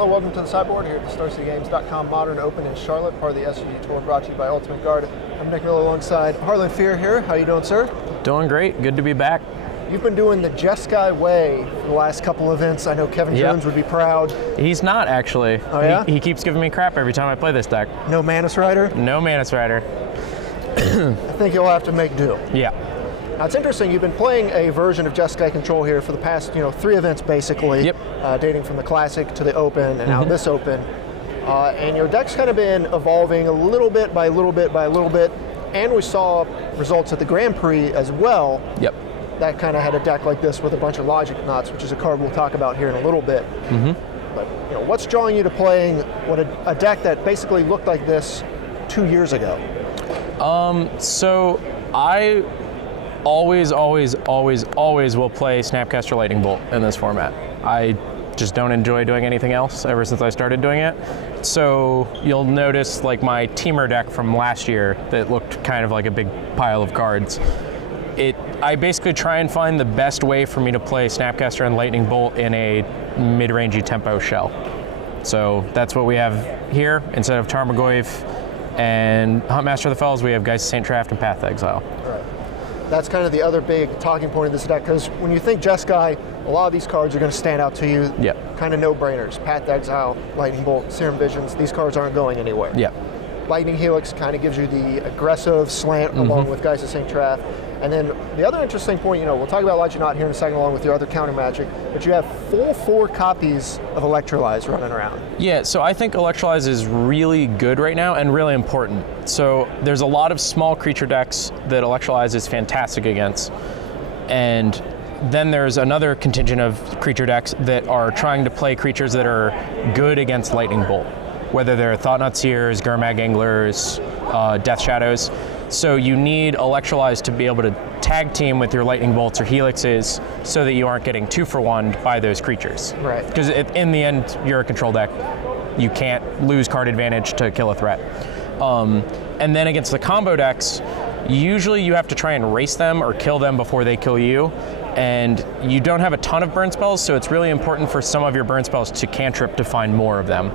Hello, welcome to the sideboard here at the StarCityGames.com Modern Open in Charlotte, part of the SCG Tour, brought to you by Ultimate Guard. I'm Nick Miller alongside Harlan Frier here. How you doing, sir? Doing great. Good to be back. You've been doing the Jeskai way for the last couple events. I know Kevin Jones would be proud. He's not, actually. Oh, yeah? He keeps giving me crap every time I play this deck. No Manus Rider? No Manus Rider. I think you'll have to make do. Yeah. Now, it's interesting, you've been playing a version of Jeskai Control here for the past, 3 events, basically. Yep. Dating from the Classic to the Open and now this Open. And your deck's kind of been evolving a little bit by little bit by little bit. And we saw results at the Grand Prix as well. Yep. That kind of had a deck like this with a bunch of Logic Knots, which is a card we'll talk about here in a little bit. But what's drawing you to playing a deck that basically looked like this 2 years ago? So I always will play Snapcaster Lightning Bolt in this format. I just don't enjoy doing anything else ever since I started doing it. So you'll notice like my Teamer deck from last year that looked kind of like a big pile of cards. I basically try and find the best way for me to play Snapcaster and Lightning Bolt in a mid-rangey tempo shell. So that's what we have here. Instead of Tarmogoyf and Huntmaster of the Fells, we have Geist of St. Traft and Path to Exile. Right. That's kind of the other big talking point of this deck, because when you think Jeskai, a lot of these cards are going to stand out to you. Yep. Kind of no-brainers. Path to Exile, Lightning Bolt, Serum Visions, these cards aren't going anywhere. Yep. Lightning Helix kind of gives you the aggressive slant along with Geist of St. Traft. And then the other interesting point, we'll talk about Logic Knot here in a second along with your other counter magic, but you have full 4 copies of Electrolyze running around. Yeah, so I think Electrolyze is really good right now and really important. So there's a lot of small creature decks that Electrolyze is fantastic against. And then there's another contingent of creature decks that are trying to play creatures that are good against Lightning Bolt, whether they're Thought-Knot Seers, Gurmag Anglers, Death Shadows. So you need Electrolyze to be able to tag team with your Lightning Bolts or Helixes so that you aren't getting 2-for-1 by those creatures. Right. Because in the end, you're a control deck. You can't lose card advantage to kill a threat. And then against the combo decks, usually you have to try and race them or kill them before they kill you. And you don't have a ton of burn spells, so it's really important for some of your burn spells to cantrip to find more of them.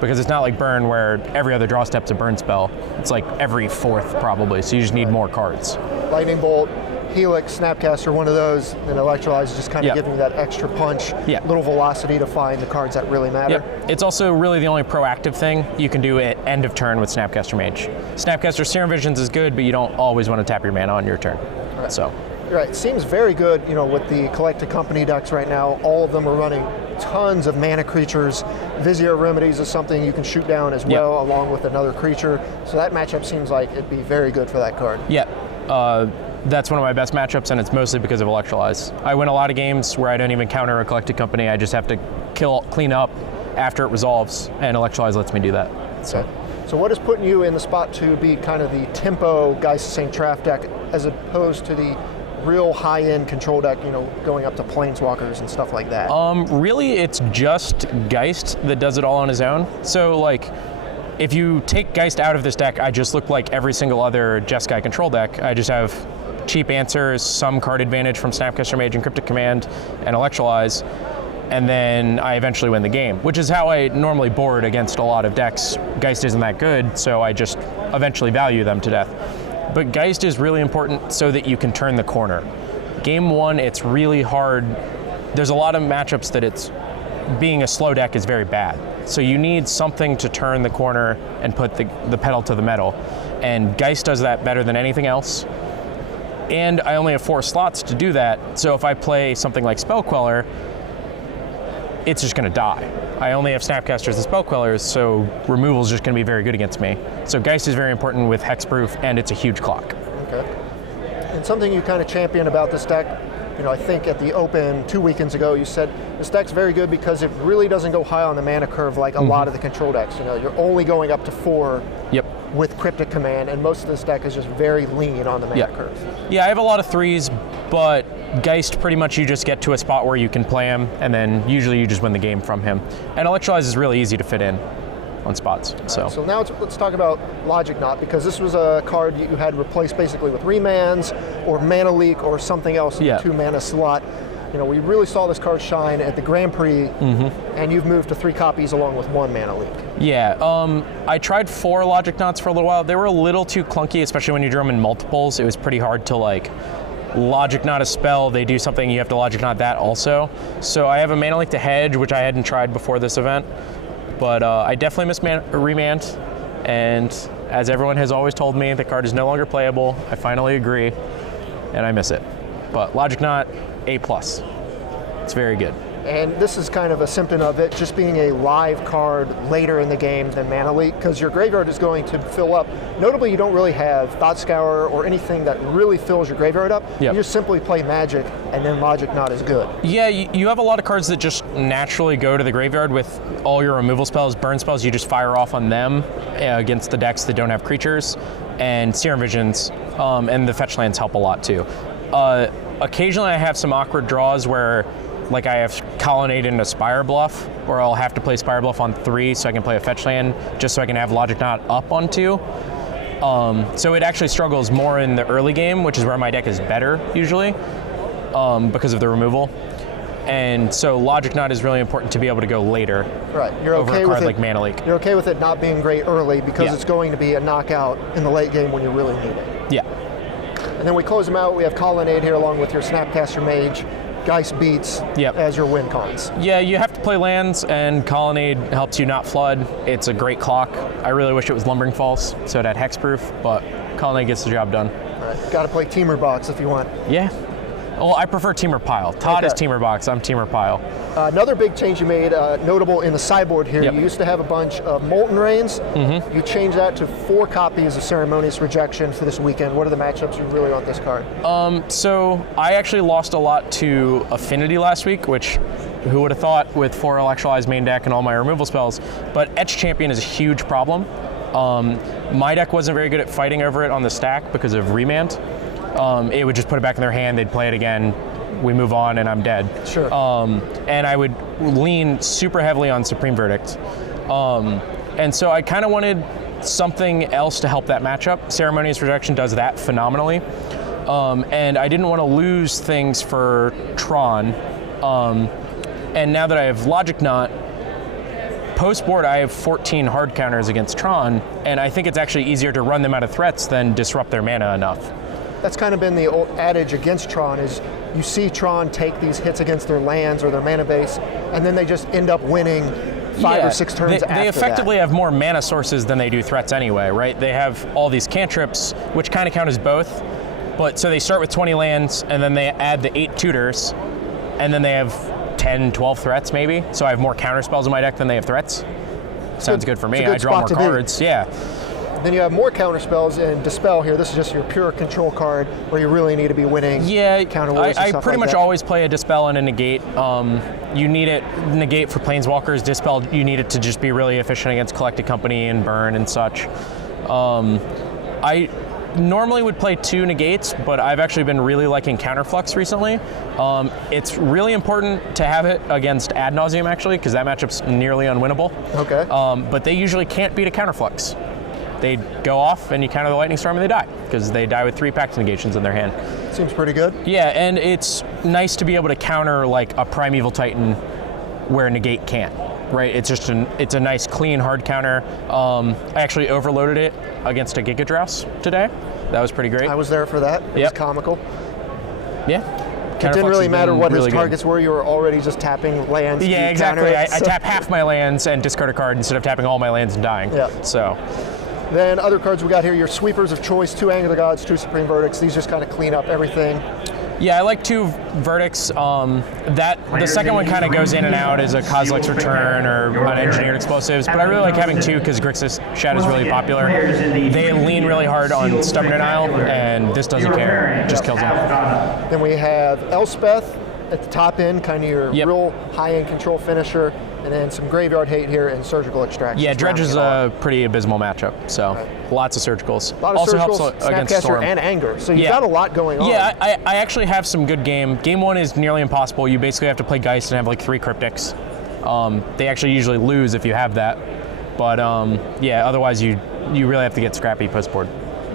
Because it's not like Burn where every other draw step's a burn spell. It's like every 4th probably, so you just need more cards. Lightning Bolt, Helix, Snapcaster, one of those, and Electrolyze is just kind of giving you that extra punch, little velocity to find the cards that really matter. It's also really the only proactive thing you can do at end of turn with Snapcaster Mage. Snapcaster Serum Visions is good, but you don't always want to tap your mana on your turn. Right. So. Right, it seems very good, with the Collected Company decks right now. All of them are running tons of mana creatures. Vizier Remedies is something you can shoot down as well, along with another creature. So that matchup seems like it'd be very good for that card. Yeah, that's one of my best matchups, and it's mostly because of Electrolyze. I win a lot of games where I don't even counter a Collected Company. I just have to clean up after it resolves, and Electrolyze lets me do that. So what is putting you in the spot to be kind of the tempo Geist of St. Traft deck, as opposed to the real high-end control deck, going up to Planeswalkers and stuff like that? Really, it's just Geist that does it all on his own. So, like, if you take Geist out of this deck, I just look like every single other Jeskai control deck. I just have cheap answers, some card advantage from Snapcaster Mage and Cryptic Command, and Electrolyze, and then I eventually win the game, which is how I normally board against a lot of decks. Geist isn't that good, so I just eventually value them to death. But Geist is really important so that you can turn the corner. Game 1, it's really hard. There's a lot of matchups that being a slow deck is very bad. So you need something to turn the corner and put the pedal to the metal. And Geist does that better than anything else. And I only have 4 slots to do that. So if I play something like Spell Queller, it's just going to die. I only have Snapcasters and Spell Quellers, so removal is just going to be very good against me. So Geist is very important with Hexproof, and it's a huge clock. Okay. And something you kind of champion about this deck, I think at the Open 2 weekends ago, you said this deck's very good because it really doesn't go high on the mana curve like a lot of the control decks. You're only going up to 4 with Cryptic Command, and most of this deck is just very lean on the mana curve. Yeah, I have a lot of 3s, but Geist, pretty much you just get to a spot where you can play him, and then usually you just win the game from him. And Electrolyze is really easy to fit in on spots. So now let's talk about Logic Knot, because this was a card you had replaced basically with Remands or Mana Leak or something else in the 2 mana slot. You know, we really saw this card shine at the Grand Prix, and you've moved to 3 copies along with 1 Mana Leak. Yeah, I tried 4 Logic Knots for a little while. They were a little too clunky, especially when you drew them in multiples. It was pretty hard to like Logic Knot a spell, they do something, you have to Logic Knot that also. So I have a Mana Leak to hedge, which I hadn't tried before this event. But I definitely miss Remand, and as everyone has always told me, the card is no longer playable. I finally agree, and I miss it. But Logic Knot, A+. It's very good. And this is kind of a symptom of it just being a live card later in the game than Mana Leak, because your graveyard is going to fill up. Notably, you don't really have Thought Scour or anything that really fills your graveyard up. Yep. You just simply play Magic, and then Logic Knot is good. Yeah, you have a lot of cards that just naturally go to the graveyard with all your removal spells, burn spells, you just fire off on them against the decks that don't have creatures, and Serum Visions, and the fetch lands help a lot too. Occasionally I have some awkward draws where like I have Colonnade into Spire Bluff, or I'll have to play Spire Bluff on 3 so I can play a fetch land, just so I can have Logic Knot up on 2. So it actually struggles more in the early game, which is where my deck is better usually, because of the removal. And so Logic Knot is really important to be able to go later. Right, you're over okay a card with it, like Mana Leak. You're okay with it not being great early because it's going to be a knockout in the late game when you really need it. Yeah. And then we close them out. We have Colonnade here along with your Snapcaster Mage, Geist Beats as your win cons. Yeah, you have to play lands, and Colonnade helps you not flood. It's a great clock. I really wish it was Lumbering Falls, so it had hexproof, but Colonnade gets the job done. All right, got to play Teamer Box if you want. Yeah. Well, I prefer Teamer Pile. Todd is Teamer Box, I'm Teamer Pile. Another big change you made, notable in the sideboard here, you used to have a bunch of Molten Rains. You changed that to 4 copies of Ceremonious Rejection for this weekend. What are the matchups you really want this card? So I actually lost a lot to Affinity last week, which who would have thought with 4 Electrolyze main deck and all my removal spells, but Etch Champion is a huge problem. My deck wasn't very good at fighting over it on the stack because of Remand. It would just put it back in their hand, they'd play it again, we move on, and I'm dead. Sure. And I would lean super heavily on Supreme Verdict. And so I kind of wanted something else to help that matchup. Ceremonious Rejection does that phenomenally. And I didn't want to lose things for Tron. And now that I have Logic Knot, post-board I have 14 hard counters against Tron, and I think it's actually easier to run them out of threats than disrupt their mana enough. That's kind of been the old adage against Tron, is you see Tron take these hits against their lands or their mana base, and then they just end up winning 5 or 6 turns after that. They effectively have more mana sources than they do threats anyway, right? They have all these cantrips, which kind of count as both, but so they start with 20 lands, and then they add the 8 tutors, and then they have 10, 12 threats maybe, so I have more counter spells in my deck than they have threats. Sounds good for me. I draw more cards. Yeah. Then you have more counter spells in Dispel here. This is just your pure control card where you really need to be winning. Yeah, counter wars I pretty much always play a Dispel and a Negate. You need it, Negate for Planeswalkers, Dispel, you need it to just be really efficient against Collected Company and Burn and such. I normally would play 2 Negates, but I've actually been really liking Counterflux recently. It's really important to have it against Ad Nauseam actually, because that matchup's nearly unwinnable. Okay. But they usually can't beat a Counterflux. They go off and you counter the Lightning Storm and they die, because they die with 3 Pact Negations in their hand. Seems pretty good. Yeah, and it's nice to be able to counter like a Primeval Titan where Negate can't, right? It's just it's a nice clean hard counter. I actually overloaded it against a Giga Drouse today. That was pretty great. I was there for that. It was comical. Yeah. It didn't really matter what his targets good. were. You were already just tapping lands. Yeah, exactly. I tap half my lands and discard a card instead of tapping all my lands and dying. Yeah. So. Then other cards we got here, your sweepers of choice, 2 Anger of the Gods, 2 Supreme Verdicts. These just kind of clean up everything. Yeah, I like 2 verdicts. The second one kind of goes in and out as a Kozilek's Return or unengineered explosives, but I really like having 2 because Grixis Shadow is really popular. They lean really hard on Stubborn Denial, and this doesn't care, it just kills them. Then we have Elspeth at the top end, kind of your real high-end control finisher, and then some graveyard hate here and surgical extraction. Yeah, Dredge is a pretty abysmal matchup, so lots of surgicals. A lot of also surgicals, helps against Snapcaster, Storm. and Anger, so you've got a lot going on. Yeah, I actually have some good game. Game 1 is nearly impossible. You basically have to play Geist and have like 3 Cryptics. They actually usually lose if you have that, but yeah, otherwise you really have to get scrappy post board.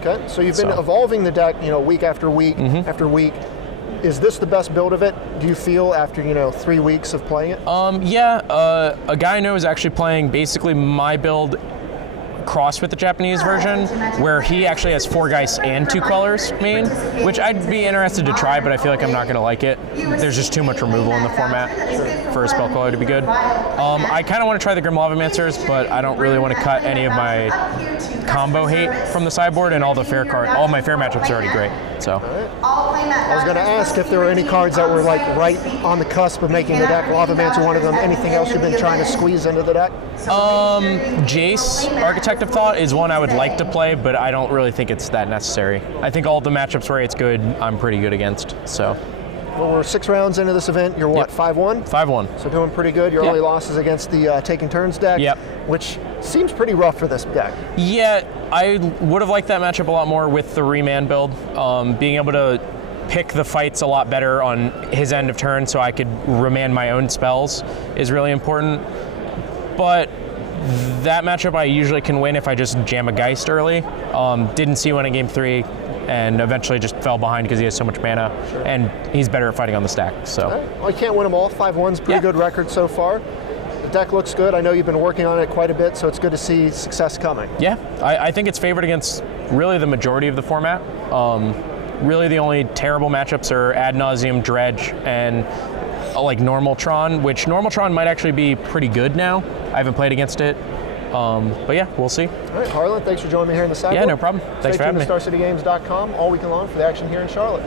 Okay, so you've been evolving the deck, week after week after week. Is this the best build of it, do you feel, after 3 weeks of playing it? Yeah, a guy I know is actually playing basically my build crossed with the Japanese version, where he actually has 4 Geist and 2 Quellers main, which I'd be interested to try, but I feel like I'm not going to like it. There's just too much removal in the format for a spell queller to be good. I kind of want to try the Grim Lavamancers, but I don't really want to cut any of my combo hate from the sideboard, and all my fair matchups are already great. So I was going to ask if there were any cards that were like right on the cusp of making the deck. Lavamancer, one of them. Anything else you've been trying to squeeze into the deck? Jace, Architect of Thought, is one I would like to play, but I don't really think it's that necessary. I think all the matchups where it's good, I'm pretty good against. So. Well, we're 6 rounds into this event. You're what, 5-1? 5-1. So doing pretty good. Your only losses against the Taking Turns deck, which seems pretty rough for this deck. Yeah, I would have liked that matchup a lot more with the Remand build. Being able to pick the fights a lot better on his end of turn so I could remand my own spells is really important. But that matchup I usually can win if I just jam a Geist early. Didn't see one in game 3. And eventually just fell behind because he has so much mana, and he's better at fighting on the stack. So, well, you can't win them all. 5-1's pretty good record so far. The deck looks good. I know you've been working on it quite a bit, so it's good to see success coming. Yeah, I think it's favored against really the majority of the format. Really, the only terrible matchups are Ad Nauseam, Dredge, and like Normal Tron, which Normal Tron might actually be pretty good now. I haven't played against it. But yeah, we'll see. All right, Harlan, thanks for joining me here in the sideboard. Yeah, no problem. Thanks for having me. Stay tuned to StarCityGames.com all weekend long for the action here in Charlotte.